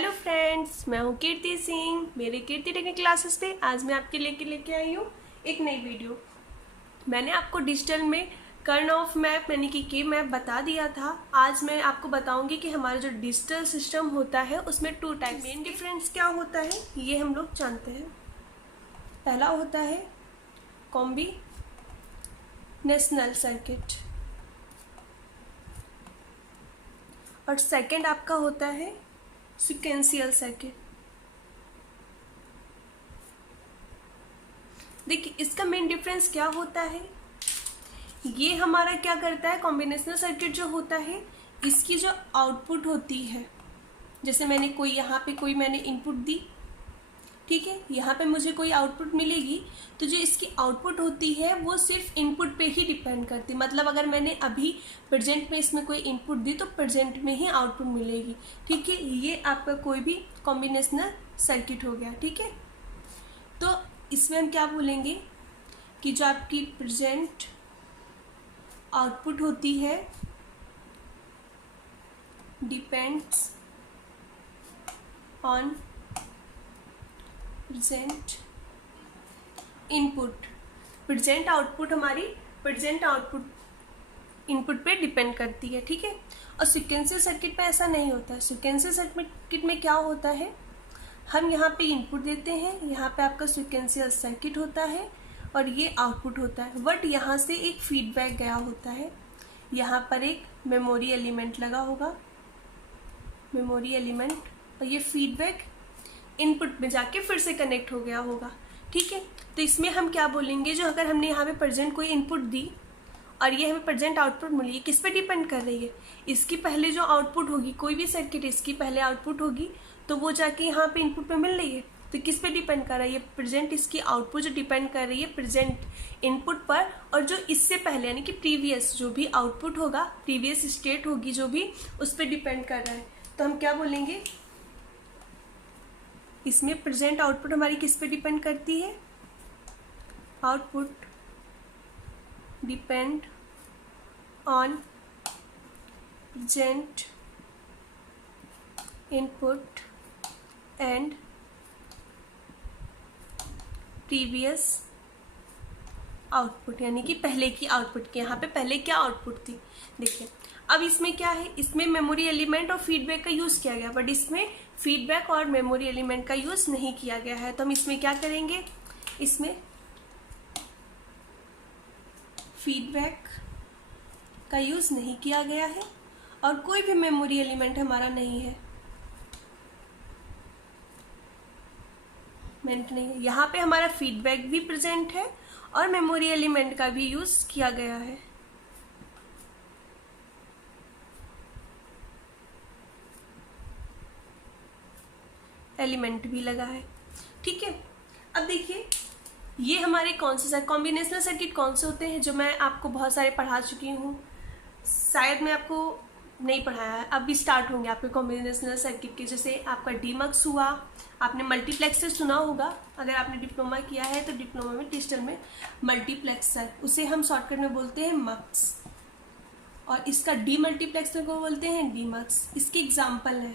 Hello friends, मैं हूँ कीर्ति सिंह। मेरे कीर्ति टेक्निक क्लासेस पे आज मैं आपके लेके आई हूँ एक नई वीडियो। मैंने आपको डिजिटल में कर्ण ऑफ मैप यानी कि के मैप बता दिया था। आज मैं आपको बताऊंगी कि हमारा जो डिजिटल सिस्टम होता है उसमें टू टाइप मेन डिफरेंस क्या होता है ये हम लोग जानते हैं। पहला होता है कॉम्बिनेशनल सर्किट और सेकंड आपका होता है सीक्वेंशियल सर्किट। देखिए इसका मेन डिफरेंस क्या होता है। ये हमारा क्या करता है, कॉम्बिनेशनल सर्किट जो होता है इसकी जो आउटपुट होती है, जैसे मैंने कोई यहाँ पे कोई मैंने इनपुट दी, ठीक है, यहाँ पे मुझे कोई आउटपुट मिलेगी, तो जो इसकी आउटपुट होती है वो सिर्फ इनपुट पे ही डिपेंड करती है। मतलब अगर मैंने अभी प्रेजेंट में इसमें कोई इनपुट दी तो प्रेजेंट में ही आउटपुट मिलेगी, ठीक है। ये आपका कोई भी कॉम्बिनेशनल सर्किट हो गया, ठीक है। तो इसमें हम क्या बोलेंगे कि जो आपकी प्रेजेंट आउटपुट होती है depends on present input. Present output हमारी प्रेजेंट आउटपुट इनपुट पे डिपेंड करती है, ठीक है। और सीक्वेंशियल सर्किट में ऐसा नहीं होता है। सीक्वेंशियल सर्किट में क्या होता है, हम यहाँ पे इनपुट देते हैं, यहाँ पे आपका सीक्वेंशियल सर्किट होता है और ये आउटपुट होता है। बट यहाँ से एक फीडबैक गया होता है, यहाँ पर एक मेमोरी एलिमेंट लगा होगा, मेमोरी एलिमेंट, और ये फीडबैक इनपुट में जाके फिर से कनेक्ट हो गया होगा, ठीक है। तो इसमें हम क्या बोलेंगे, जो अगर हमने यहाँ पे प्रेजेंट कोई इनपुट दी और ये हमें प्रेजेंट आउटपुट मिली, है किस पे डिपेंड कर रही है, इसकी पहले जो आउटपुट होगी, कोई भी सर्किट इसकी पहले आउटपुट होगी तो वो जाके यहाँ पे इनपुट पे मिल रही है, तो किस पे डिपेंड कर रहा है, ये प्रेजेंट इसकी आउटपुट जो डिपेंड कर रही है प्रेजेंट इनपुट पर, और जो इससे पहले यानी कि प्रीवियस जो भी आउटपुट होगा, प्रीवियस स्टेट होगी जो भी, उस पर डिपेंड कर रहा है। तो हम क्या बोलेंगे, इसमें प्रेजेंट आउटपुट हमारी किस पे डिपेंड करती है, output depend on present input and previous output, यानी कि पहले की आउटपुट के, यहाँ पे पहले क्या आउटपुट थी। देखिए अब इसमें क्या है, इसमें मेमोरी एलिमेंट और फीडबैक का यूज़ किया गया, बट इसमें फीडबैक और मेमोरी एलिमेंट का यूज़ नहीं किया गया है। तो हम इसमें क्या करेंगे, इसमें फीडबैक का यूज़ नहीं किया गया है और कोई भी मेमोरी एलिमेंट हमारा नहीं है, नहीं है। यहाँ पे हमारा फीडबैक भी प्रेजेंट है और मेमोरी एलिमेंट का भी यूज़ किया गया है। एलिमेंट भी लगा है, ठीक है। अब देखिए ये हमारे कौन से कॉम्बिनेशनल सर्किट कौन से होते हैं, जो मैं आपको बहुत सारे पढ़ा चुकी हूँ, शायद मैं आपको नहीं पढ़ाया है, अब भी स्टार्ट होंगे आपके कॉम्बिनेशनल सर्किट के। जैसे आपका डीमक्स हुआ, आपने मल्टीप्लेक्सर सुना होगा, अगर आपने डिप्लोमा किया है तो डिप्लोमा में डिजिटल में मल्टीप्लेक्सर, उसे हम शॉर्टकट में बोलते हैं मक्स, और इसका डी मल्टीप्लेक्सर को बोलते हैं डीमक्स। इसके एग्जाम्पल है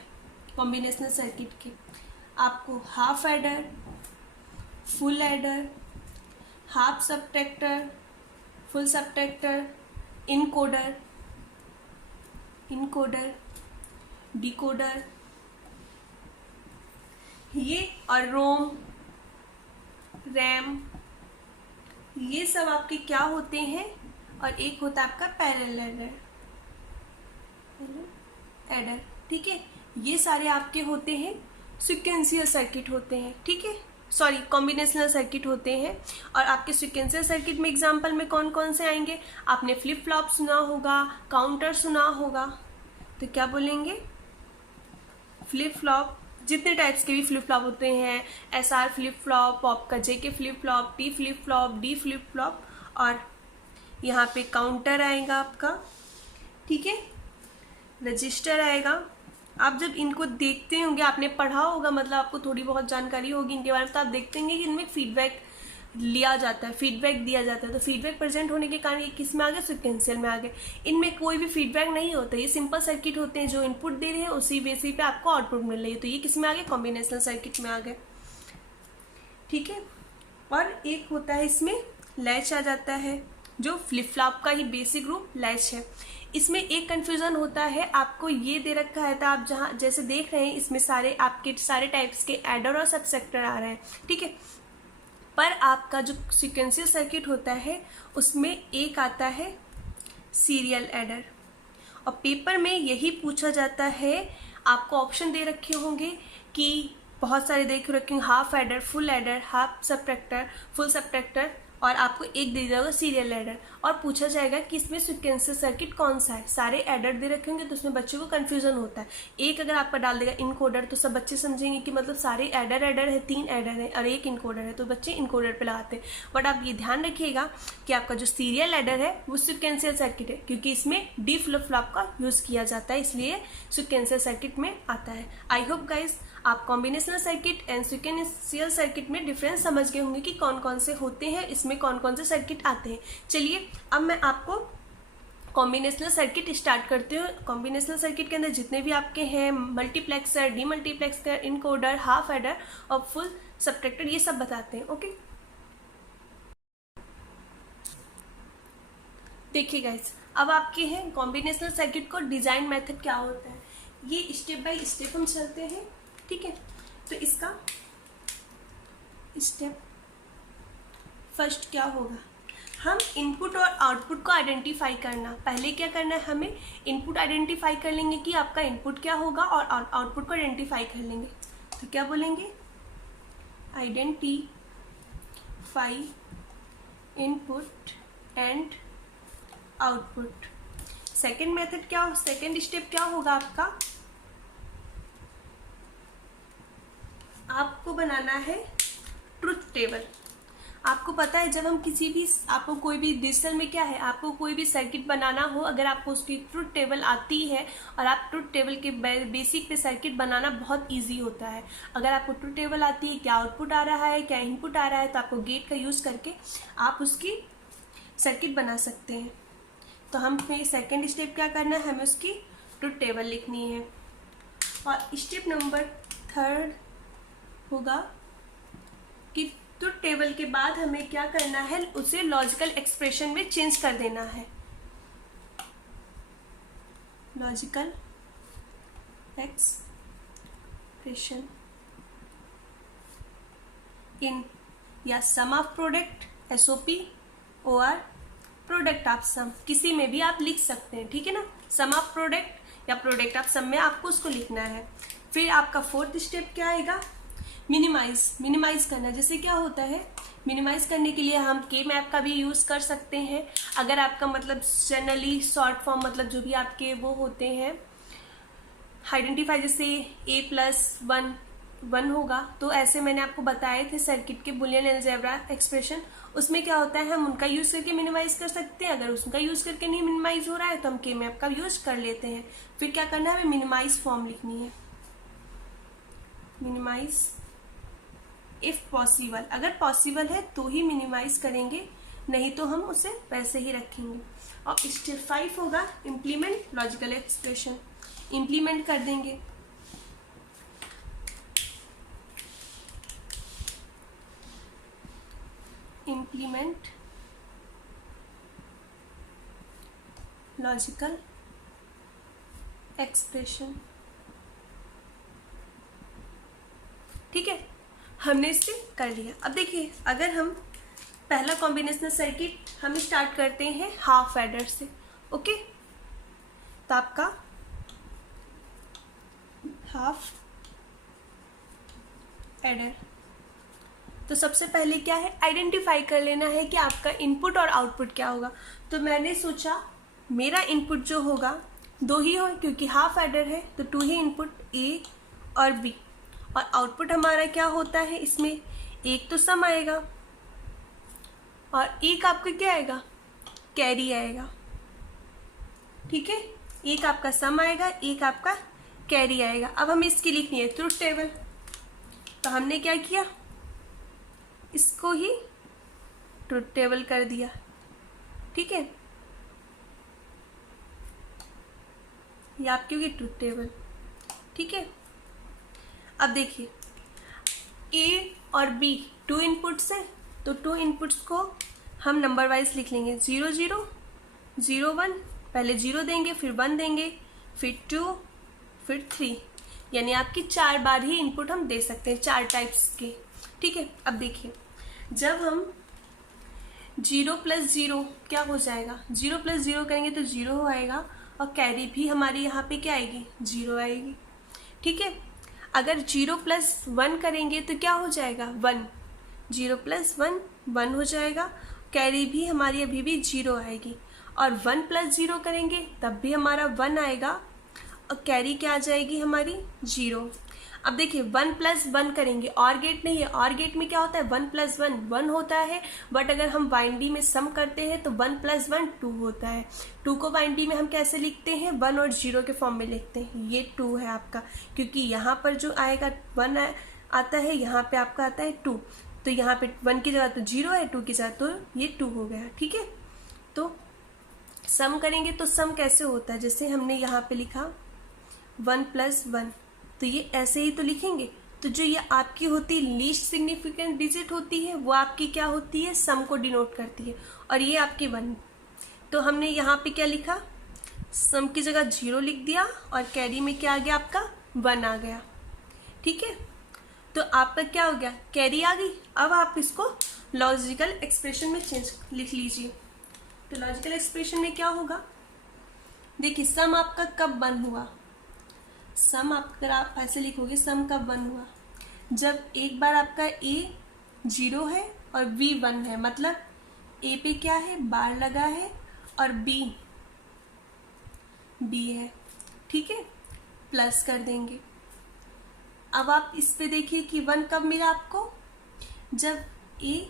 कॉम्बिनेशनल सर्किट के, आपको half adder, full adder, half subtractor, full subtractor, encoder, decoder, ये और रोम, रैम, ये सब आपके क्या होते हैं। और एक होता है आपका पैरेलल एडर, ठीक है। ये सारे आपके होते हैं सीक्वेंशियल सर्किट होते हैं, ठीक है, सॉरी कॉम्बिनेशनल सर्किट होते हैं। और आपके सीक्वेंशियल सर्किट में एग्जांपल में कौन कौन से आएंगे, आपने फ्लिप फ्लॉप सुना होगा, काउंटर सुना होगा, तो क्या बोलेंगे, फ्लिप फ्लॉप, जितने टाइप्स के भी फ्लिप फ्लॉप होते हैं, SR फ्लिप फ्लॉप, पॉप का JK flip flop, T flip flop, D flip flop, और यहाँ पे काउंटर आएगा आपका, ठीक है, रजिस्टर आएगा। आप जब इनको देखते होंगे, आपने पढ़ा होगा, मतलब आपको थोड़ी बहुत जानकारी होगी इनके बारे में, तो आप देखते होंगे कि इनमें फीडबैक लिया जाता है, फीडबैक दिया जाता है, तो फीडबैक प्रेजेंट होने के कारण ये किस में आ गए, सिक्वेंशियल में आ गए। इनमें कोई भी फीडबैक नहीं होता, ये सिंपल सर्किट होते हैं, जो इनपुट दे रहे हैं उसी बेसिस पे आपको आउटपुट मिल रही है, तो ये किस में आ गए, कॉम्बिनेशनल सर्किट में आ गए। ठीक है, और एक होता है इसमें लैच आ जाता है, जो फ्लिप फ्लॉप का ही बेसिक रूप लैच है। इसमें एक कंफ्यूजन होता है, आपको ये दे रखा है था, आप जहाँ जैसे देख रहे हैं इसमें आपके सारे टाइप्स के एडर और सबसेक्टर आ रहे हैं, ठीक है, पर आपका जो सीक्वेंशियल सर्किट होता है उसमें एक आता है सीरियल एडर, और पेपर में यही पूछा जाता है। आपको ऑप्शन दे रखे होंगे कि बहुत सारे देख रखे होंगे, half adder, full adder, half subtractor, full subtractor, और आपको एक दे दिया होगा सीरियल एडर, और पूछा जाएगा कि इसमें सीक्वेंशियल सर्किट कौन सा है। सारे एडर दे रखे होंगे तो उसमें बच्चों को कन्फ्यूजन होता है। एक अगर आपका डाल देगा इनकोडर तो सब बच्चे समझेंगे कि मतलब सारे एडर है, 3 एडर है और एक इनकोडर है, तो बच्चे इनकोडर पे लगाते हैं। बट आप ये ध्यान रखिएगा कि आपका जो सीरियल एडर है वो सीक्वेंशियल सर्किट है, क्योंकि इसमें डी फ्लिप फ्लॉप का यूज़ किया जाता है, इसलिए सीक्वेंशियल सर्किट में आता है। आई होप गाइज आप combinational circuit and sequential circuit में डिफरेंस समझ गए होंगे कि कौन कौन से होते हैं, इसमें कौन कौन से सर्किट आते हैं। चलिए अब मैं आपको कॉम्बिनेशनल सर्किट स्टार्ट करती हूँ। कॉम्बिनेशनल सर्किट के अंदर जितने भी आपके हैं multiplexer, demultiplexer, encoder, half adder और फुल सबट्रैक्टर, ये सब बताते हैं। ओके, देखिए गाइस, अब आपके हैं कॉम्बिनेशनल सर्किट को डिजाइन मेथड क्या होता है, ये स्टेप बाय स्टेप हम चलते हैं, ठीक है। तो इसका स्टेप फर्स्ट क्या होगा, हम इनपुट और आउटपुट को आइडेंटिफाई करना। पहले क्या करना है, हमें इनपुट आइडेंटिफाई कर लेंगे कि आपका इनपुट क्या होगा, और आउटपुट को आइडेंटिफाई कर लेंगे। तो क्या बोलेंगे, identify input and output. Second method क्या, सेकेंड स्टेप क्या होगा आपका, आपको बनाना है ट्रुथ टेबल। आपको पता है जब हम किसी भी, आपको कोई भी डिजिटल में क्या है, आपको कोई भी सर्किट बनाना हो, अगर आपको उसकी ट्रुथ टेबल आती है और आप ट्रुथ टेबल के बेसिक पे सर्किट बनाना बहुत इजी होता है। अगर आपको ट्रुथ टेबल आती है, क्या आउटपुट आ रहा है, क्या इनपुट आ रहा है, तो आपको गेट का यूज़ करके आप उसकी सर्किट बना सकते हैं। तो हमें सेकेंड स्टेप क्या करना है, हमें उसकी ट्रुथ टेबल लिखनी है। और स्टेप नंबर थर्ड होगा कि ट्रुथ टेबल के बाद हमें क्या करना है, उसे लॉजिकल एक्सप्रेशन में चेंज कर देना है। लॉजिकल एक्सप्रेशन इन या sum of product, SOP, OR, product of sum, किसी में भी आप लिख सकते हैं, ठीक है ना। सम ऑफ प्रोडक्ट या प्रोडक्ट ऑफ सम में आपको उसको लिखना है। फिर आपका फोर्थ स्टेप क्या आएगा, मिनिमाइज करना। जैसे क्या होता है, मिनिमाइज करने के लिए हम के मैप का भी यूज़ कर सकते हैं। अगर आपका मतलब जनरली शॉर्ट फॉर्म मतलब जो भी आपके वो होते हैं आइडेंटिफाई, जैसे A+1 होगा, तो ऐसे मैंने आपको बताए थे सर्किट के बुलियन अलजेब्रा एक्सप्रेशन, उसमें क्या होता है हम उनका यूज़ करके मिनिमाइज कर सकते हैं। अगर उसका यूज़ करके नहीं मिनिमाइज हो रहा है तो हम के मैप का यूज़ कर लेते हैं। फिर क्या करना है, हमें मिनिमाइज फॉर्म लिखनी है, मिनिमाइज इफ पॉसिबल। अगर पॉसिबल है तो ही मिनिमाइज करेंगे, नहीं तो हम उसे वैसे ही रखेंगे। और स्टेप 5 होगा इम्प्लीमेंट लॉजिकल एक्सप्रेशन, इम्प्लीमेंट कर देंगे। इम्प्लीमेंट लॉजिकल एक्सप्रेशन, ठीक है, हमने इसे कर लिया। अब देखिए, अगर हम पहला कॉम्बिनेशनल सर्किट हम स्टार्ट करते हैं हाफ एडर से, ओके। तो आपका हाफ एडर, तो सबसे पहले क्या है, आइडेंटिफाई कर लेना है कि आपका इनपुट और आउटपुट क्या होगा। तो मैंने सोचा मेरा इनपुट जो होगा 2 ही हो, क्योंकि हाफ एडर है तो 2 ही इनपुट, A और B, और आउटपुट हमारा क्या होता है, इसमें एक तो सम आएगा और एक आपका क्या आएगा, कैरी आएगा, ठीक है। एक आपका सम आएगा, एक आपका कैरी आएगा। अब हमें इसकी लिखनी है ट्रुथ टेबल। तो हमने क्या किया, इसको ही ट्रुथ टेबल कर दिया, ठीक है, ये आपकी होगी ट्रुथ टेबल, ठीक है। अब देखिए ए और बी 2 इनपुट्स हैं, तो 2 इनपुट्स को हम नंबर वाइज लिख लेंगे, 0 0 0 1, पहले 0 देंगे, फिर 1 देंगे, फिर 2, फिर 3, यानी आपकी 4 बार ही इनपुट हम दे सकते हैं, 4 टाइप्स के, ठीक है। अब देखिए जब हम 0 + 0 क्या हो जाएगा, 0 + 0 करेंगे तो 0 आएगा, और कैरी भी हमारी यहाँ पे क्या आएगी, 0 आएगी, ठीक है। अगर 0 + 1 करेंगे तो क्या हो जाएगा, 1, 0 + 1 1 हो जाएगा, कैरी भी हमारी अभी भी 0 आएगी, और 1 + 0 करेंगे तब भी हमारा 1 आएगा, और कैरी क्या आ जाएगी हमारी, 0। अब देखिए 1 + 1 करेंगे, और गेट नहीं है, और गेट में क्या होता है, 1 + 1 1 होता है, बट अगर हम बाइनरी में सम करते हैं तो 1 + 1 2 होता है। 2 को बाइनरी में हम कैसे लिखते हैं, 1 और 0 के फॉर्म में लिखते हैं, ये 2 है आपका, क्योंकि यहाँ पर जो आएगा 1 आता है, यहाँ पे आपका आता है 2, तो यहाँ पे 1 की जगह तो 0 है, 2 की जगह तो ये 2 हो गया, ठीक है। तो सम करेंगे तो सम कैसे होता है, जैसे हमने यहाँ पे लिखा 1 + 1, तो ये ऐसे ही तो लिखेंगे, तो जो ये आपकी होती है लीस्ट सिग्निफिकेंट डिजिट होती है, वो आपकी क्या होती है, सम को डिनोट करती है, और ये आपकी 1, तो हमने यहाँ पे क्या लिखा, सम की जगह 0 लिख दिया, और कैरी में क्या आ गया आपका, 1 आ गया, ठीक है। तो आपका क्या हो गया, कैरी आ गई। अब आप इसको लॉजिकल एक्सप्रेशन में चेंज लिख लीजिए, तो लॉजिकल एक्सप्रेशन में क्या होगा, देखिए सम आपका कब 1 हुआ, सम अगर आप ऐसे लिखोगे, सम कब 1 हुआ, जब एक बार आपका ए 0 है और बी 1 है, मतलब ए पे क्या है, बार लगा है, और बी है, ठीक है, प्लस कर देंगे। अब आप इस पे देखिए कि 1 कब मिला आपको, जब ए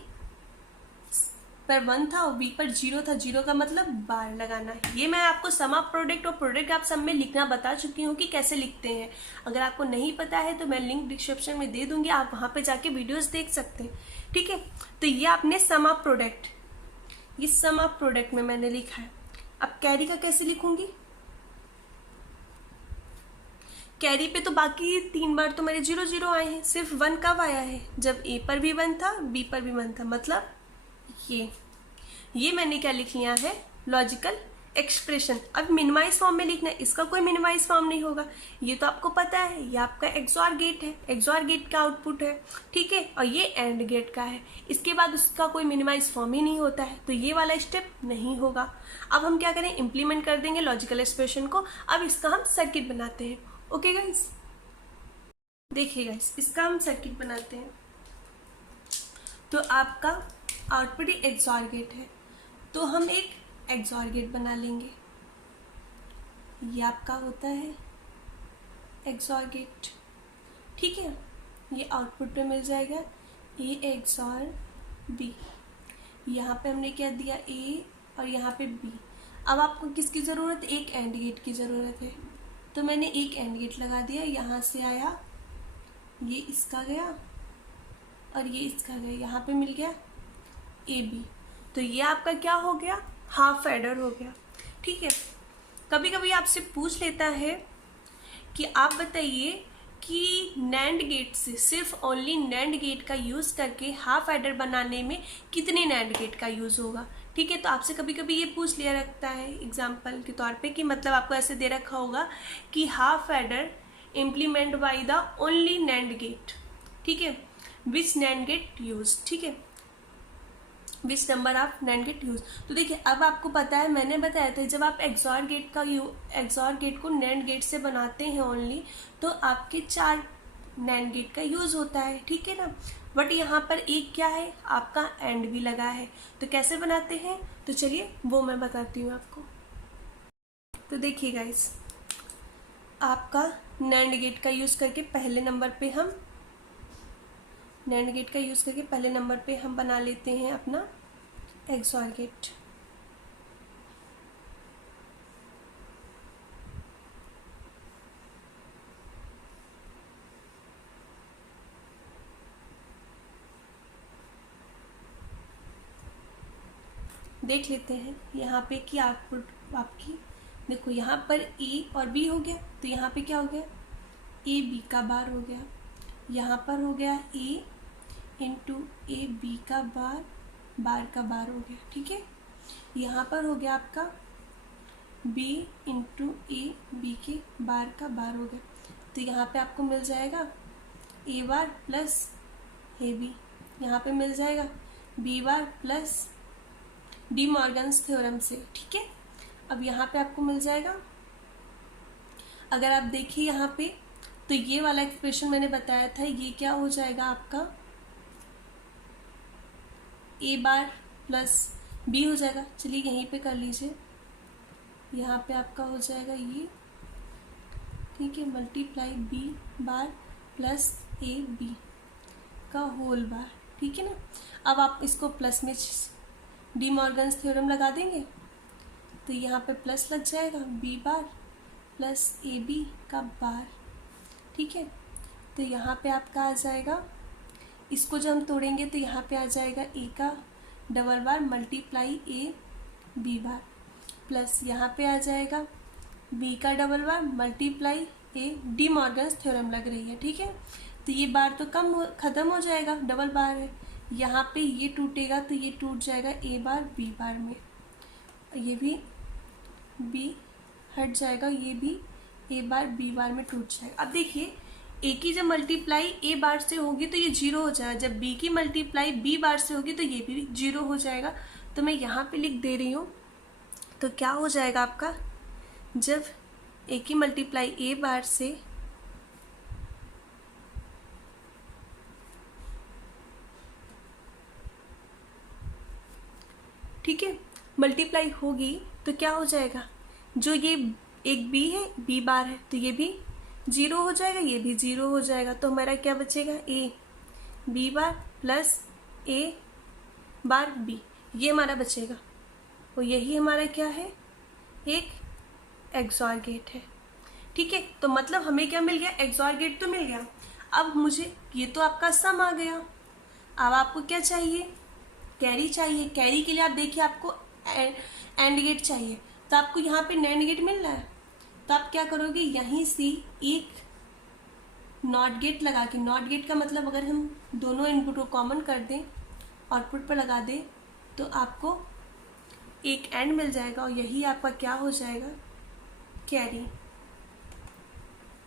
पर 1 था और बी पर 0 था, 0 का मतलब बार लगाना है। ये मैं आपको सम ऑफ प्रोडक्ट और प्रोडक्ट आप सम में लिखना बता चुकी हूँ कि कैसे लिखते हैं। अगर आपको नहीं पता है तो मैं लिंक डिस्क्रिप्शन में दे दूंगी, आप वहां पे जाके वीडियोस देख सकते हैं, ठीक है। तो ये आपने सम ऑफ प्रोडक्ट, ये सम ऑफ प्रोडक्ट में मैंने लिखा है। अब कैरी का कैसे लिखूंगी, कैरी पे तो बाकी 3 बार तो मेरे 0 0 आए हैं, सिर्फ 1 कब आया है, जब ए पर भी 1 था, बी पर भी 1 था, मतलब ये मैंने क्या लिख लिया है, लॉजिकल एक्सप्रेशन। अब मिनिमाइज फॉर्म में लिखना है, इसका कोई मिनिमाइज फॉर्म नहीं होगा, ये तो आपको पता है, ये आपका एक्सऑर गेट है, एक्सऑर गेट का आउटपुट है, ठीक है, और ये एंड गेट का है, इसके बाद उसका कोई मिनिमाइज फॉर्म ही नहीं होता है, तो ये वाला स्टेप नहीं होगा। अब हम क्या करें, इंप्लीमेंट कर देंगे लॉजिकल एक्सप्रेशन को। अब इसका हम सर्किट बनाते हैं, ओके गाइस, देखिए गाइस, इसका हम सर्किट बनाते हैं। तो आपका आउटपुट एक्सऑर गेट है, तो हम एक एक्सऑर गेट बना लेंगे, ये आपका होता है एक्सऑर गेट, ठीक है। ये आउटपुट में मिल जाएगा ए एक्सऑर बी, यहाँ पे हमने क्या दिया, ए और यहाँ पे बी। अब आपको किसकी ज़रूरत है, एक एंड गेट की ज़रूरत है, तो मैंने एक एंड गेट लगा दिया, यहाँ से आया, ये इसका गया और ये इसका गया, यहाँ पे मिल गया ए बी, तो ये आपका क्या हो गया, हाफ एडर हो गया, ठीक है। कभी कभी आपसे पूछ लेता है कि आप बताइए कि नैंड गेट से, सिर्फ ओनली नैंड गेट का यूज़ करके हाफ एडर बनाने में कितने नैंड गेट का यूज़ होगा, ठीक है। तो आपसे कभी कभी ये पूछ लिया रखता है एग्जाम्पल के तौर पे, कि मतलब आपको ऐसे दे रखा होगा कि half adder implement by the only NAND gate, ठीक है, विच नैंड गेट यूज, ठीक है, which number of NAND gate use. तो देखिए अब आपको पता है, मैंने बताया था जब आप एक्सऑर गेट को नैंड गेट से बनाते हैं ओनली, तो आपके 4 नैंड गेट का यूज होता है, ठीक है ना। बट यहाँ पर एक क्या है, आपका एंड भी लगा है, तो कैसे बनाते हैं, तो चलिए वो मैं बताती हूँ आपको। तो देखिए गाइस, आपका नैंड गेट का यूज करके पहले नंबर पे हम बना लेते हैं अपना एक्सऑर गेट। देख लेते हैं यहाँ पे कि आउटपुट आपकी देखो, यहाँ पर ए और बी हो गया, तो यहाँ पे क्या हो गया, ए बी का बार हो गया, यहाँ पर हो गया ए इंटू ए बी का बार का बार हो गया, ठीक है। यहाँ पर हो गया आपका बी इंटू ए बी के बार का बार हो गया, तो यहाँ पे आपको मिल जाएगा ए बार प्लस ए बी, यहाँ पे मिल जाएगा B bar plus De Morgan's theorem से, ठीक है। अब यहाँ पे आपको मिल जाएगा, अगर आप देखिए यहाँ पे, तो ये वाला एक्सप्रेशन मैंने बताया था, ये क्या हो जाएगा आपका ए बार प्लस बी हो जाएगा। चलिए यहीं पे कर लीजिए, यहाँ पे आपका हो जाएगा ये, ठीक है, multiply B bar plus A B का होल बार, ठीक है ना। अब आप इसको प्लस में डी मॉर्गन्स थ्योरम लगा देंगे, तो यहाँ पे प्लस लग जाएगा B bar plus A B का बार, ठीक है। तो यहाँ पे आपका आ जाएगा, इसको जब हम तोड़ेंगे तो यहाँ पे आ जाएगा ए का double bar multiply A B bar plus यहाँ पे आ जाएगा बी का double bar multiply A De Morgan's theorem लग रही है, ठीक है। तो ये बार तो ख़त्म हो जाएगा, डबल बार है, यहाँ पे ये टूटेगा तो ये टूट जाएगा ए बार बी बार में, ये भी बी हट जाएगा, ये भी ए बार बी बार में टूट जाएगा। अब देखिए ए की जब मल्टीप्लाई ए बार से होगी तो ये जीरो हो जाएगा, जब बी की मल्टीप्लाई बी बार से होगी तो ये भी जीरो हो जाएगा। तो मैं यहाँ पे लिख दे रही हूँ, तो क्या हो जाएगा आपका, जब ए की मल्टीप्लाई ए बार से ठीक है मल्टीप्लाई होगी तो क्या हो जाएगा, जो ये एक बी है बी बार है तो ये भी जीरो हो जाएगा, ये भी जीरो हो जाएगा, तो हमारा क्या बचेगा A B bar plus A bar B, ये हमारा बचेगा। और यही हमारा क्या है, एक एक्सॉर गेट है, ठीक है। तो मतलब हमें क्या मिल गया, एक्सॉर गेट तो मिल गया। अब मुझे ये तो आपका सम आ गया, अब आपको क्या चाहिए, कैरी चाहिए। कैरी के लिए आप देखिए आपको एंड गेट चाहिए, तो आपको यहाँ पे नैंड गेट मिल रहा है, तो आप क्या करोगे, यहीं से एक नॉट गेट लगा के, नॉट गेट का मतलब अगर हम दोनों इनपुट को कॉमन कर दें आउटपुट पर लगा दें तो आपको एक एंड मिल जाएगा, और यही आपका क्या हो जाएगा, कैरी,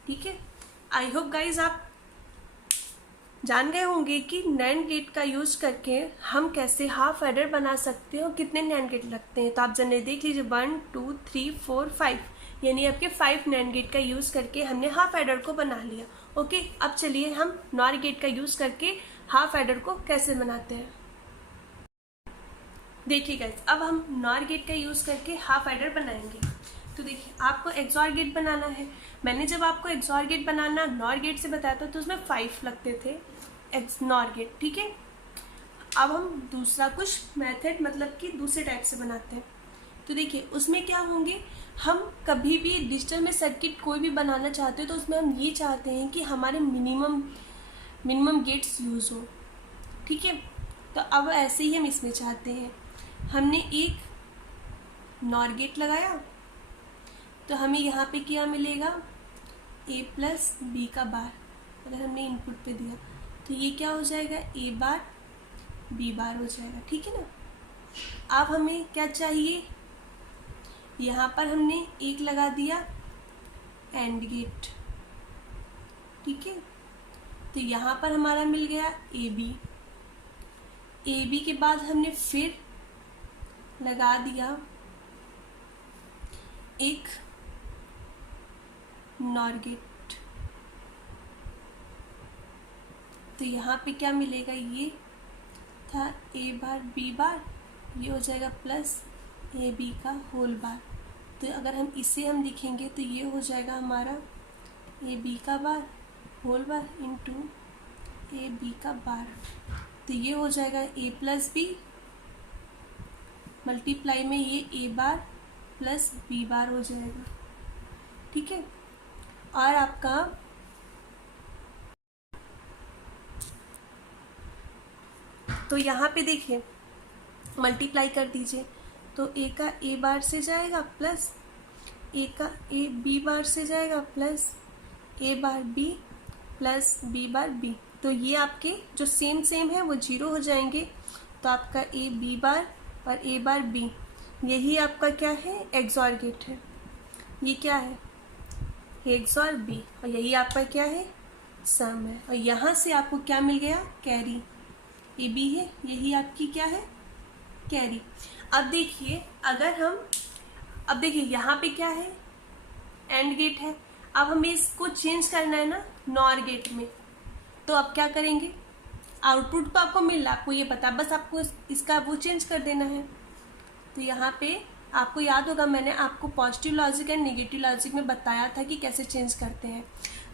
ठीक है। आई होप गाइज आप जान गए होंगे कि नैंड गेट का यूज करके हम कैसे हाफ एडर बना सकते हैं और कितने नैंड गेट लगते हैं। तो आप जने देख लीजिए 1 2 3 4 5, यानी आपके 5 नैंड गेट का यूज करके हमने हाफ एडर को बना लिया। ओके, अब चलिए हम नॉर गेट का यूज करके हाफ एडर को कैसे बनाते हैं। देखिए गाइस, अब हम नॉर गेट का यूज करके हाफ एडर बनाएंगे। तो देखिए आपको एक्सॉर गेट बनाना है। मैंने जब आपको एक्सॉर गेट बनाना नॉर गेट से बताया था तो उसमें 5 लगते थे नॉर गेट, ठीक है। अब हम दूसरा कुछ मेथड मतलब कि दूसरे टाइप से बनाते हैं। तो देखिए उसमें क्या होंगे, हम कभी भी डिजिटल में सर्किट कोई भी बनाना चाहते हो तो उसमें हम ये चाहते हैं कि हमारे मिनिमम गेट्स यूज़ हो, ठीक है। तो अब ऐसे ही हम इसमें चाहते हैं, हमने एक नॉर गेट लगाया तो हमें यहाँ पे क्या मिलेगा, ए प्लस बी का बार, अगर हमने इनपुट पे दिया तो ये क्या हो जाएगा, ए बार बी बार हो जाएगा, ठीक है ना। अब हमें क्या चाहिए, यहाँ पर हमने एक लगा दिया एंड गेट, ठीक है। तो यहाँ पर हमारा मिल गया ए बी के बाद हमने फिर लगा दिया एक नॉर गेट, तो यहाँ पे क्या मिलेगा, ये था ए बार बी बार, ये हो जाएगा प्लस ए बी का होल बार। तो अगर हम इसे हम लिखेंगे तो ये हो जाएगा हमारा ए बी का bar whole bar into A B का बार, तो ये हो जाएगा ए प्लस बी मल्टीप्लाई में ये ए बार प्लस बी बार हो जाएगा, ठीक है। और आपका तो यहाँ पे देखिए मल्टीप्लाई कर दीजिए, तो ए का ए बार से जाएगा प्लस ए का ए बी बार से जाएगा plus A bar B plus B bar B. तो ये आपके जो सेम सेम है वो 0 हो जाएंगे। तो आपका ए बी बार और ए बार बी, यही आपका क्या है, एक्सॉर गेट है। ये क्या है, एक्सॉर बी, और यही आपका क्या है, सम है। और यहाँ से आपको क्या मिल गया, कैरी। ए बी है, यही आपकी क्या है, कैरी। अब देखिए अब देखिए यहाँ पे क्या है, एंड गेट है। अब हमें इसको चेंज करना है ना नॉर गेट में। तो अब क्या करेंगे, आउटपुट तो आपको मिल रहा है, आपको ये पता, बस आपको इसका वो चेंज कर देना है। तो यहाँ पे आपको याद होगा मैंने आपको positive logic and negative logic में बताया था कि कैसे चेंज करते हैं।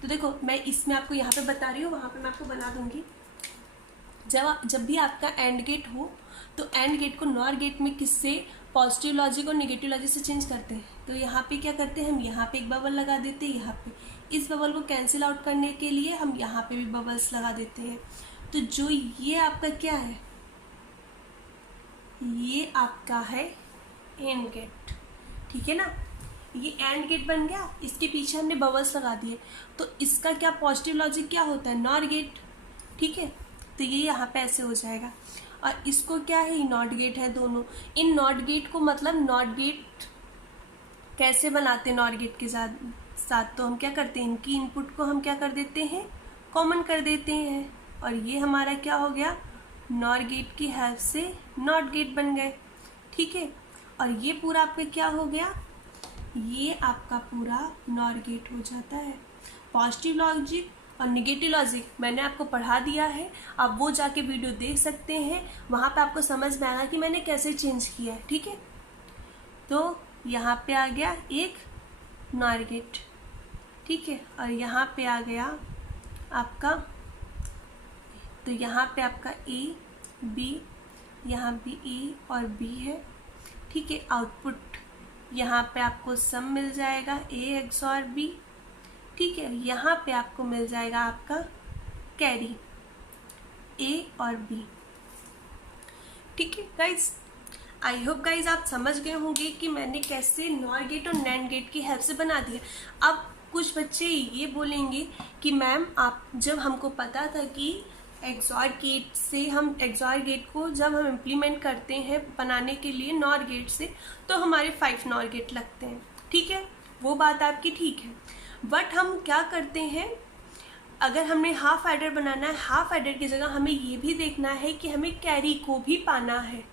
तो देखो मैं इसमें आपको यहाँ पे बता रही हूँ, वहाँ पे मैं आपको बना दूंगी। जब भी आपका एंड गेट हो तो एंड गेट को नॉर गेट में किससे, पॉजिटिव लॉजिक और नेगेटिव लॉजिक से चेंज करते हैं। तो यहाँ पे क्या करते हैं, हम यहाँ पे एक बबल लगा देते हैं, यहाँ पे इस बबल को कैंसिल आउट करने के लिए हम यहाँ पे भी बबल्स लगा देते हैं। तो जो ये आपका क्या है, ये आपका है एंड गेट, ठीक है ना। ये एंड गेट बन गया, इसके पीछे हमने बबल्स लगा दिए। तो इसका क्या पॉजिटिव लॉजिक क्या होता है, नॉर गेट, ठीक है। तो ये यहाँ पे ऐसे हो जाएगा। और इसको क्या है, नॉट गेट है दोनों। इन नॉट गेट को मतलब नॉट गेट कैसे बनाते हैं, नॉट गेट के साथ तो हम क्या करते हैं, इनकी इनपुट को हम क्या कर देते हैं, कॉमन कर देते हैं। और ये हमारा क्या हो गया, नॉर गेट की हेल्प से नॉट गेट बन गए, ठीक है। और ये पूरा आपका क्या हो गया, ये आपका पूरा नॉर गेट हो जाता है। पॉजिटिव लॉजिक और नेगेटिव लॉजिक मैंने आपको पढ़ा दिया है, आप वो जाके वीडियो देख सकते हैं, वहाँ पे आपको समझ में आएगा कि मैंने कैसे चेंज किया है, ठीक है। तो यहाँ पे आ गया एक नॉर गेट, ठीक है। और यहाँ पे आ गया आपका, तो यहाँ पे आपका ए बी, यहाँ भी ए और बी है, ठीक है। आउटपुट यहाँ पे आपको सम मिल जाएगा, ए एक्सॉर बी, ठीक है। यहाँ पे आपको मिल जाएगा आपका कैरी, ए और बी, ठीक है गाइज। आई होप गाइज आप समझ गए होंगे कि मैंने कैसे नॉर गेट और नैंड गेट की हेल्प से बना दिया। अब कुछ बच्चे ये बोलेंगे कि मैम आप, जब हमको पता था कि एक्सॉर गेट से हम एक्सॉर गेट को जब हम इम्प्लीमेंट करते हैं बनाने के लिए नॉर गेट से, तो हमारे 5 नॉर गेट लगते हैं, ठीक है। वो बात आपकी ठीक है, बट हम क्या करते हैं, अगर हमने हाफ एडर बनाना है, हाफ एडर की जगह हमें ये भी देखना है कि हमें कैरी को भी पाना है।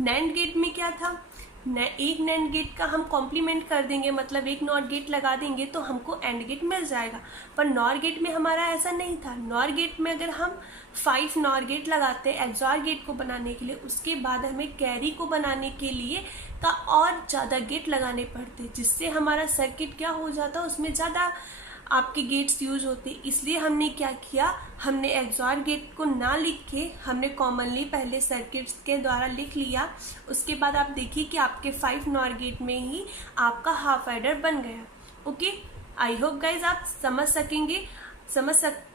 नैंड गेट में क्या था, एक नैंड गेट का हम कॉम्प्लीमेंट कर देंगे, मतलब एक नॉट गेट लगा देंगे तो हमको एंड गेट मिल जाएगा। पर नॉर गेट में हमारा ऐसा नहीं था। नॉर गेट में अगर हम 5 नॉर गेट लगाते हैं एक्सॉर गेट को बनाने के लिए, उसके बाद हमें कैरी को बनाने के लिए का और ज़्यादा गेट लगाने पड़ते, जिससे हमारा सर्किट क्या हो जाता, उसमें ज़्यादा आपके गेट्स यूज होते। इसलिए हमने क्या किया, हमने एक्सॉर गेट को ना लिख के हमने कॉमनली पहले सर्किट्स के द्वारा लिख लिया। उसके बाद आप देखिए कि आपके 5 नॉर गेट में ही आपका हाफ एडर बन गया। ओके, आई होप गाइज आप समझ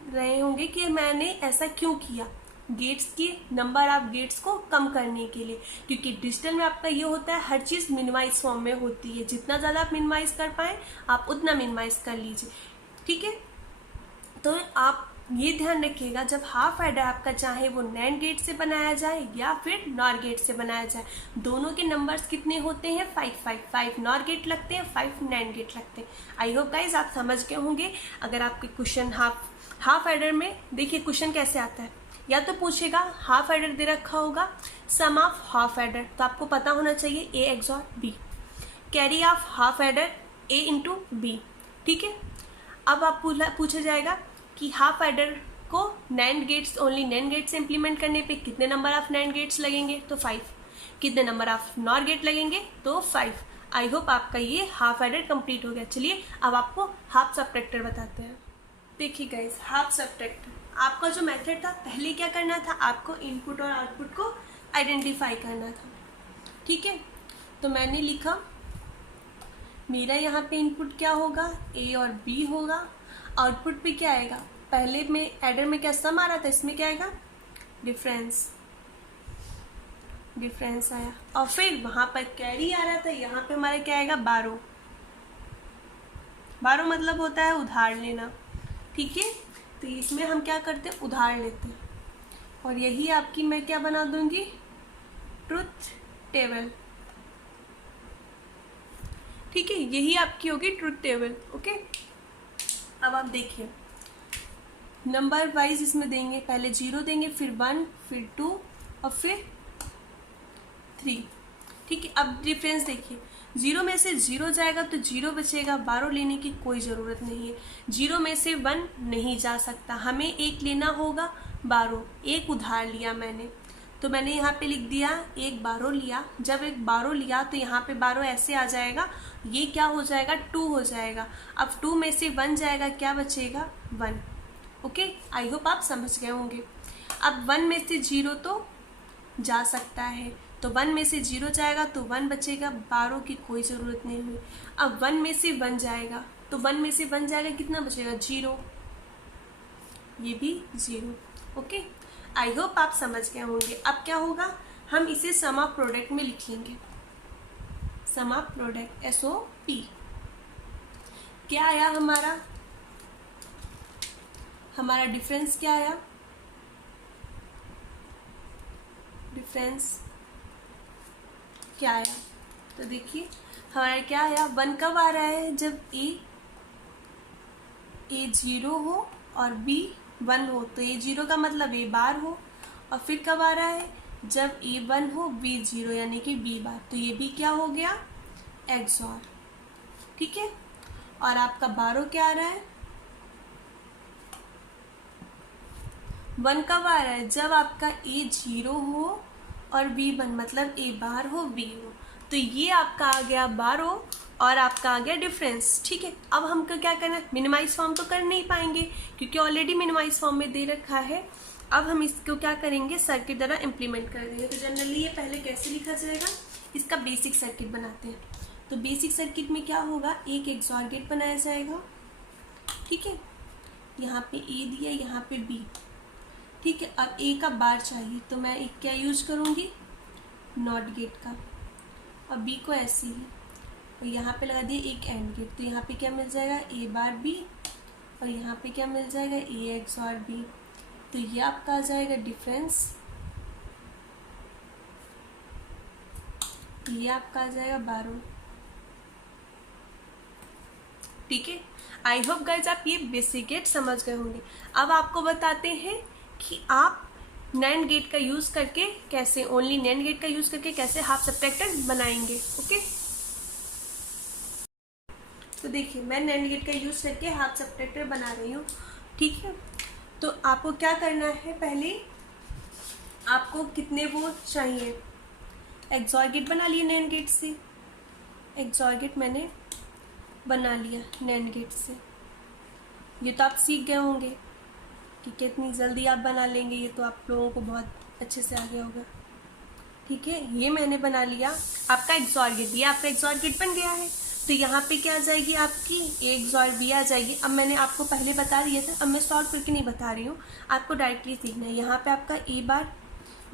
रहे होंगे कि मैंने ऐसा क्यों किया, गेट्स की नंबर ऑफ गेट्स को कम करने के लिए। क्योंकि डिजिटल में आपका ये होता है, हर चीज़ मिनिमाइज फॉर्म में होती है, जितना ज़्यादा आप मिनिमाइज कर पाएँ आप उतना मिनिमाइज कर लीजिए, ठीक है। तो आप ये ध्यान रखिएगा, जब हाफ एडर आपका चाहे वो नैंड गेट से बनाया जाए या फिर नॉर गेट से बनाया जाए, दोनों के नंबर्स कितने होते हैं, 5 नॉर गेट लगते हैं, 5 नैंड गेट लगते हैं। आई होप गाइज आप समझ गए होंगे। अगर आपके क्वेश्चन हाफ एडर में देखिए क्वेश्चन कैसे आता है, या तो पूछेगा हाफ एडर दे रखा होगा, सम ऑफ हाफ एडर, तो आपको पता होना चाहिए A XOR B, carry of half adder A into B, ठीक है। अब आप पूछा जाएगा कि हाफ एडर को NAND gates, only NAND gate से इम्प्लीमेंट करने पे कितने नंबर ऑफ नैंड गेट्स लगेंगे, तो 5। कितने नंबर ऑफ नॉर गेट लगेंगे, तो 5। आई होप आपका ये हाफ एडर कंप्लीट हो गया। चलिए अब आपको हाफ सबट्रैक्टर बताते हैं। देखिए गाइस, हाफ सबट्रैक्टर आपका जो मेथड था, पहले क्या करना था, आपको इनपुट और आउटपुट को आइडेंटिफाई करना था, ठीक है। तो मैंने लिखा मेरा यहाँ पे इनपुट क्या होगा, ए और बी होगा, आउटपुट पे क्या आएगा, पहले में एडर में क्या सम आ रहा था, इसमें क्या आएगा डिफरेंस, डिफरेंस आया, और फिर वहाँ पर कैरी आ रहा था, यहाँ पे हमारा क्या आएगा 12। 12 मतलब होता है उधार लेना, ठीक है। तो इसमें हम क्या करते हैं, उधार लेते हैं, और यही आपकी मैं क्या बना दूंगी, ट्रुथ टेबल, ठीक है। यही आपकी होगी ट्रुथ टेबल, ओके। अब आप देखिए नंबर वाइज इसमें देंगे, पहले 0 देंगे, फिर 1, फिर 2 और फिर 3, ठीक है। अब डिफरेंस देखिए, 0 में से 0 जाएगा तो 0 बचेगा, 12 लेने की कोई ज़रूरत नहीं है। 0 में से 1 नहीं जा सकता, हमें 1 लेना होगा, 12, 1 उधार लिया मैंने, तो मैंने यहाँ पे लिख दिया 1 12 लिया। जब 1 12 लिया तो यहाँ पे 12 ऐसे आ जाएगा, ये क्या हो जाएगा 2 हो जाएगा। अब 2 में से 1 जाएगा, क्या बचेगा 1, ओके। आई होप आप समझ गए होंगे। अब 1 में से 0 तो जा सकता है, तो 1 में से 0 जाएगा तो 1 बचेगा, 12 की कोई ज़रूरत नहीं हुई। अब 1 में से 1 जाएगा, तो 1 में से 1 जाएगा, कितना बचेगा 0, ये भी 0, ओके। आई होप आप समझ गए होंगे। अब क्या होगा, हम इसे सम ऑफ प्रोडक्ट में लिख लेंगे, सम ऑफ प्रोडक्ट SOP। क्या आया हमारा डिफरेंस क्या आया, डिफरेंस क्या आया, तो देखिए हमारा क्या आया, 1 कब आ रहा है, जब A 0 हो और B 1 हो, तो A 0 का मतलब A बार हो, और फिर कब आ रहा है, जब A 1 हो B 0 यानी कि B बार, तो ये भी क्या हो गया XOR, ठीक है। और आपका 12 क्या आ रहा है, 1 कब आ रहा है, जब आपका A 0 हो और B 1 मतलब A बार हो B हो, तो ये आपका आ गया 12 और आपका आ गया डिफरेंस, ठीक है। अब हमको क्या करना है, मिनिमाइज फॉर्म तो कर नहीं पाएंगे क्योंकि ऑलरेडी मिनिमाइज फॉर्म में दे रखा है। अब हम इसको क्या करेंगे, सर्किट द्वारा इम्प्लीमेंट कर देंगे। तो जनरली ये पहले कैसे लिखा जाएगा, इसका बेसिक सर्किट बनाते हैं। तो बेसिक सर्किट में क्या होगा, एक XOR गेट बनाया जाएगा, ठीक है। यहाँ पे A दिया, यहाँ पे B, ठीक है। अब A का बार चाहिए तो मैं एक क्या यूज करूँगी, नॉट गेट का, और B को ऐसे ही, और यहाँ पे लगा दिया एक एंड गेट, तो यहाँ पे क्या मिल जाएगा A बार B, और यहाँ पे क्या मिल जाएगा A XOR B, तो ये आपका आ जाएगा डिफरेंस, ये आपका आ जाएगा 12, ठीक है। आई होप गाइज आप ये बेसिक गेट समझ गए होंगे। अब आपको बताते हैं कि आप नैंड गेट का यूज करके कैसे, ओनली नैंड गेट का यूज करके कैसे हाफ सब्ट्रैक्टर बनाएंगे, ओके। तो देखिए मैं नैंड गेट का यूज करके हाफ सब्ट्रैक्टर बना रही हूँ, ठीक है। तो आपको क्या करना है, पहले आपको कितने वो चाहिए, XOR गेट बना लिए नैंड गेट से, XOR गेट मैंने बना लिया नैंड गेट से। ये तो आप सीख गए होंगे कि कितनी जल्दी आप बना लेंगे, ये तो आप लोगों को बहुत अच्छे से आ गया होगा, ठीक है। ये मैंने बना लिया आपका XOR गेट, ये आपका XOR गेट बन गया है। तो यहाँ पे क्या आ जाएगी आपकी A XOR B आ जाएगी। अब मैंने आपको पहले बता दिया था, अब मैं सॉल्व करके नहीं बता रही हूँ, आपको डायरेक्टली सीखना है। यहाँ पे आपका A बार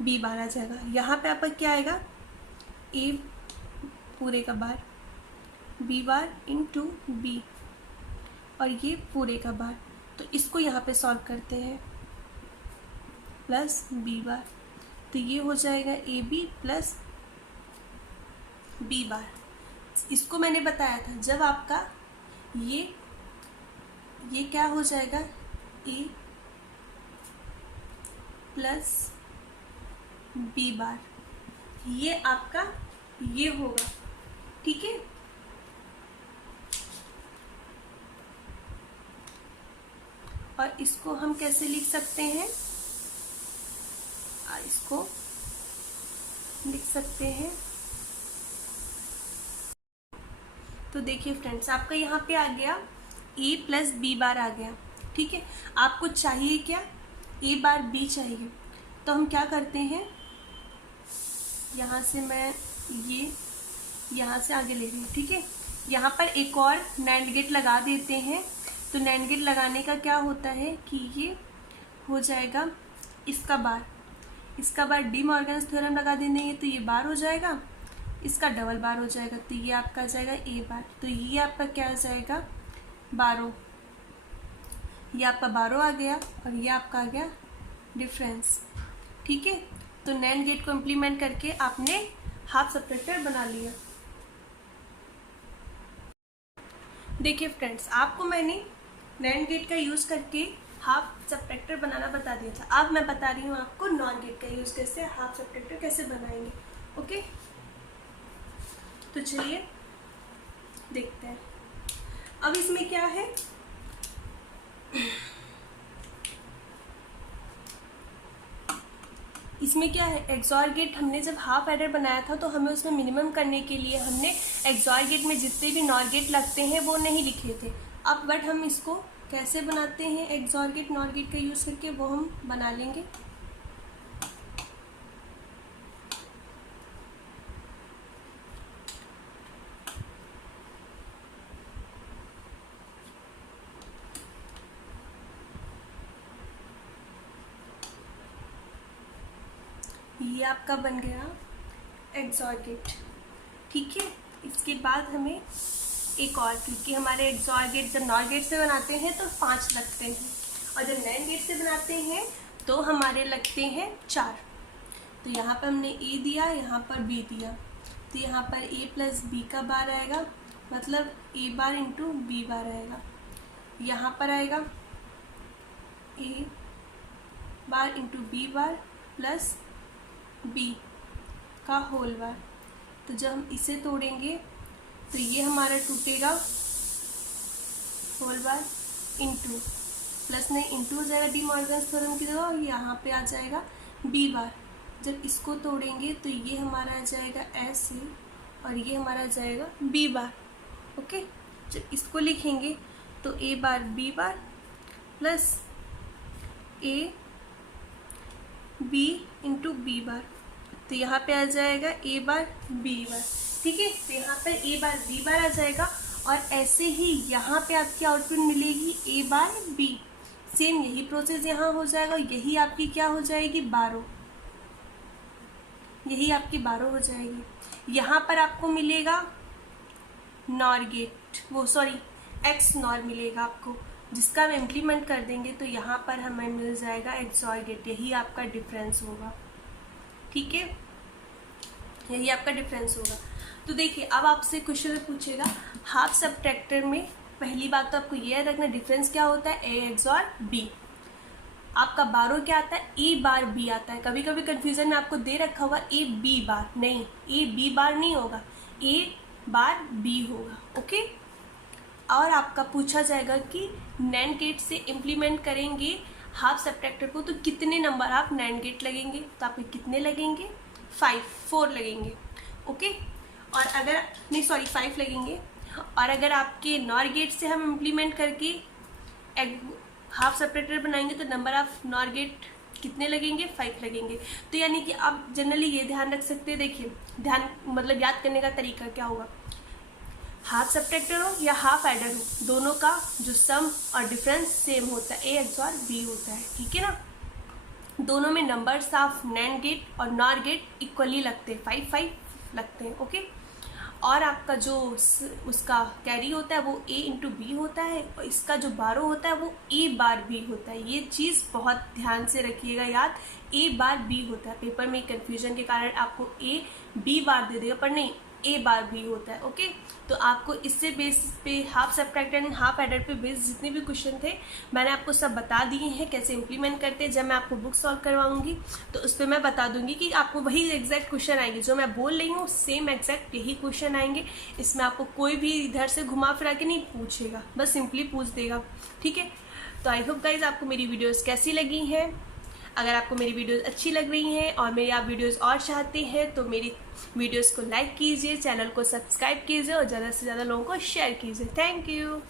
B बार आ जाएगा, यहाँ पे आपका क्या आएगा A पूरे का बार B बार इंटू B, और ये पूरे का बार, तो इसको यहाँ पे सॉल्व करते हैं, प्लस B बार, तो ये हो जाएगा AB प्लस B बार। इसको मैंने बताया था, जब आपका ये क्या हो जाएगा A प्लस B बार, ये आपका ये होगा, ठीक है। और इसको हम कैसे लिख सकते हैं, इसको लिख सकते हैं, तो देखिए फ्रेंड्स आपका यहाँ पे आ गया A प्लस B बार आ गया, ठीक है। आपको चाहिए क्या, A बार B चाहिए, तो हम क्या करते हैं, यहाँ से मैं ये यहाँ से आगे ले रही हूँ, ठीक है। यहाँ पर एक और नैंड गेट लगा देते हैं। तो नैंड गेट लगाने का क्या होता है कि ये हो जाएगा इसका बार, इसका बार डी मॉर्गन्स थ्योरम लगा देंगे तो ये बार हो जाएगा, इसका डबल बार हो जाएगा, तो ये आपका आ जाएगा ए बार। तो ये आपका क्या आ जाएगा 12, ये आपका 12 आ गया और ये आपका आ गया डिफरेंस। ठीक है, तो नैंड गेट को इम्प्लीमेंट करके आपने हाफ सब्ट्रैक्टर बना लिया। देखिए फ्रेंड्स, आपको मैंने नैंड गेट का यूज़ करके हाफ सब्ट्रैक्टर बनाना बता दिया था। अब मैं बता रही हूँ आपको नॉर गेट का यूज़ कैसे हाफ सब्ट्रैक्टर कैसे बनाएंगे। ओके, तो चलिए देखते हैं। अब इसमें क्या है, इसमें क्या है, एक्सॉर गेट हमने जब हाफ एडर बनाया था तो हमें उसमें मिनिमम करने के लिए हमने एक्सॉर गेट में जितने भी नॉर गेट लगते हैं वो नहीं लिखे थे। अब बट हम इसको कैसे बनाते हैं एक्सॉर गेट नॉर गेट का यूज़ करके, वो हम बना लेंगे। ये आपका बन गया एक्सॉर गेट। ठीक है, इसके बाद हमें एक और, क्योंकि हमारे एक्सॉर गेट जब नॉर गेट से बनाते हैं तो 5 लगते हैं और जब नैंड गेट से बनाते हैं तो हमारे लगते हैं 4। तो यहाँ पर हमने ए दिया, यहाँ पर बी दिया, तो यहाँ पर ए प्लस बी का बार आएगा, मतलब ए बार इंटू बी बार आएगा। यहाँ पर आएगा A bar into B bar plus B का होल बार। तो जब हम इसे तोड़ेंगे तो ये हमारा टूटेगा होल बार इंटू, प्लस नहीं इंटू हो जाएगा डी मॉर्गन्स थ्योरम की जगह, और यहाँ पे आ जाएगा बी बार। जब इसको तोड़ेंगे तो ये हमारा आ जाएगा ऐसे और ये हमारा आ जाएगा बी बार। ओके, जब इसको लिखेंगे तो A bar B bar plus A B into B bar, तो यहाँ पे आ जाएगा ए बार बी बार। ठीक है, तो यहाँ पर ए बार बी बार आ जाएगा और ऐसे ही यहाँ पे आपकी आउटपुट मिलेगी ए बार बी। सेम यही प्रोसेस यहाँ हो जाएगा, यही आपकी क्या हो जाएगी 12, यही आपकी 12 हो जाएगी। यहाँ पर आपको मिलेगा नॉर गेट, वो सॉरी एक्स नॉर मिलेगा आपको, जिसका हम इम्प्लीमेंट कर देंगे तो यहाँ पर हमें मिल जाएगा एक्सॉर गेट। यही आपका डिफरेंस होगा। ठीक है, यही आपका डिफरेंस होगा। तो देखिए, अब आपसे क्वेश्चन पूछेगा हाफ सब्ट्रैक्टर में, पहली बात तो आपको ये याद रखना डिफरेंस क्या होता है, ए एक्सॉर बी। आपका 12 क्या आता है, ए बार बी आता है। कभी कभी कंफ्यूजन में आपको दे रखा होगा ए बी बार, नहीं, ए बी बार नहीं होगा, ए बार बी होगा। ओके, और आपका पूछा जाएगा कि नैंड गेट से इम्प्लीमेंट करेंगे हाफ सब्ट्रैक्टर को तो कितने नंबर आप नैंड गेट लगेंगे, तो आपके कितने लगेंगे 4 लगेंगे। ओके, और अगर नहीं सॉरी 5 लगेंगे। और अगर आपके नॉर गेट से हम इम्प्लीमेंट करके हाफ सब्ट्रैक्टर बनाएंगे तो नंबर ऑफ नॉर गेट कितने लगेंगे 5 लगेंगे। तो यानी कि आप जनरली ये ध्यान रख सकते हैं। देखिए, ध्यान मतलब याद करने का तरीका क्या होगा, हाफ सब्ट्रैक्टर हो या हाफ एडर हो, दोनों का जो सम और डिफरेंस सेम होता है, ए एक्सॉर बी होता है। ठीक है ना, दोनों में नंबर्स ऑफ नैंड गेट और नॉर गेट इक्वली लगते हैं, 5 लगते हैं। ओके, और आपका जो उसका कैरी होता है वो ए इंटू बी होता है और इसका जो 12 होता है वो ए बार बी होता है। ये चीज़ बहुत ध्यान से रखिएगा याद, ए बार बी होता है। पेपर में कन्फ्यूजन के कारण आपको ए बी बार दे देगा, पर नहीं, ए बार बी होता है। ओके, तो आपको इससे बेस पे half subtractor and half adder पे बेस जितने भी क्वेश्चन थे मैंने आपको सब बता दिए हैं कैसे इंप्लीमेंट करते हैं। जब मैं आपको बुक सॉल्व करवाऊंगी तो उस पर मैं बता दूंगी कि आपको वही एग्जैक्ट क्वेश्चन आएंगे जो मैं बोल रही हूँ, सेम एग्जैक्ट यही क्वेश्चन आएंगे। इसमें आपको कोई भी इधर से घुमा फिरा के नहीं पूछेगा, बस सिंपली पूछ देगा। ठीक है, तो आई होप गाइज आपको मेरी वीडियोज़ कैसी लगी हैं। अगर आपको मेरी वीडियोस अच्छी लग रही हैं और मेरी आप वीडियोस और चाहते हैं तो मेरी वीडियोस को लाइक कीजिए, चैनल को सब्सक्राइब कीजिए और ज़्यादा से ज़्यादा लोगों को शेयर कीजिए। Thank you.